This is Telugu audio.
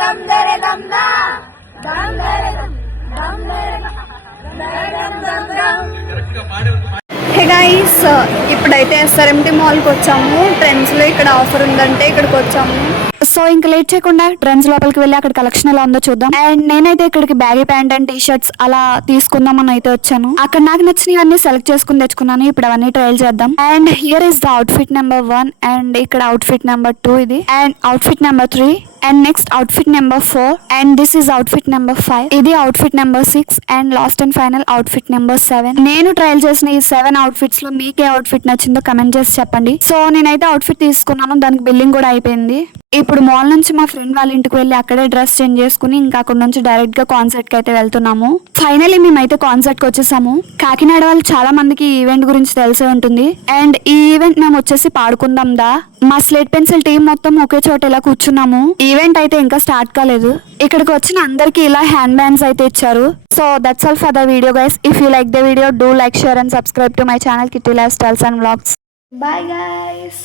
దమ్ దరే దమ్ దా దమ్ దరే దమ్ దమ్ దరే దమ్ దమ్ దమ్. హే గైస్, ఇప్పుడైతే ఎస్ఆర్ఎంటీ మాల్కి వచ్చాము. ట్రెండ్స్లో ఇక్కడ ఆఫర్ ఉందంటే ఇక్కడికి వచ్చాము. సో ఇంకా లేట్ చేయకుండా ట్రెండ్స్ లోపలికి వెళ్ళి అక్కడ కలెక్షన్ ఎలా ఉందో చూద్దాం. అండ్ నేనైతే ఇక్కడికి baggy pant and T shirts అలా తీసుకుందాం అని అయితే వచ్చాను. అక్కడ నాకు నచ్చినవన్నీ సెలెక్ట్ చేసుకుని తెచ్చుకున్నాను. ఇప్పుడు అవన్నీ ట్రయల్ చేద్దాం. And here is the outfit number 1 and ఇక్కడ అవుట్ఫిట్ నెంబర్ 2 ఇది and outfit number 3 and next outfit number 4 and this is outfit number 5. ఇది outfit number 6 and last and final outfit number 7. నేను ట్రయల్ చేసిన ఈ 7 అవుట్ఫిట్స్ లో మీకు ఏ అవుట్ఫిట్ నచ్చిందో కమెంట్ చేసి చెప్పండి. సో నేనైతే అవుట్ఫిట్ తీసుకున్నాను, దానికి బిల్లింగ్ కూడా అయిపోయింది. ఇప్పుడు మాల్ నుంచి మా ఫ్రెండ్ వాళ్ళ ఇంటికి వెళ్ళి అక్కడే డ్రెస్ చేంజ్ చేసుకుని ఇంకా అక్కడ నుంచి డైరెక్ట్ గా కాన్సర్ట్ కి అయితే వెళ్తున్నాము. ఫైనల్లీ మేమైతే కాన్సర్ట్ కి వచ్చేసాము. కాకినాడ వాళ్ళు చాలా మందికి ఈ ఈవెంట్ గురించి తెలిసే ఉంటుంది. అండ్ ఈ ఈవెంట్ మేము వచ్చేసి పాడుకుందాం దా. మా స్లేట్ పెన్సిల్ టీం మొత్తం ఒకే చోట ఇలా కూర్చున్నాము. ఈవెంట్ అయితే ఇంకా స్టార్ట్ కాలేదు. ఇక్కడికి వచ్చిన అందరికి ఇలా హ్యాండ్ బ్యాండ్స్ అయితే ఇచ్చారు. So that's all for the video guys. If you like the video, do like, share and subscribe to my channel kitty life styles and vlogs. Bye guys.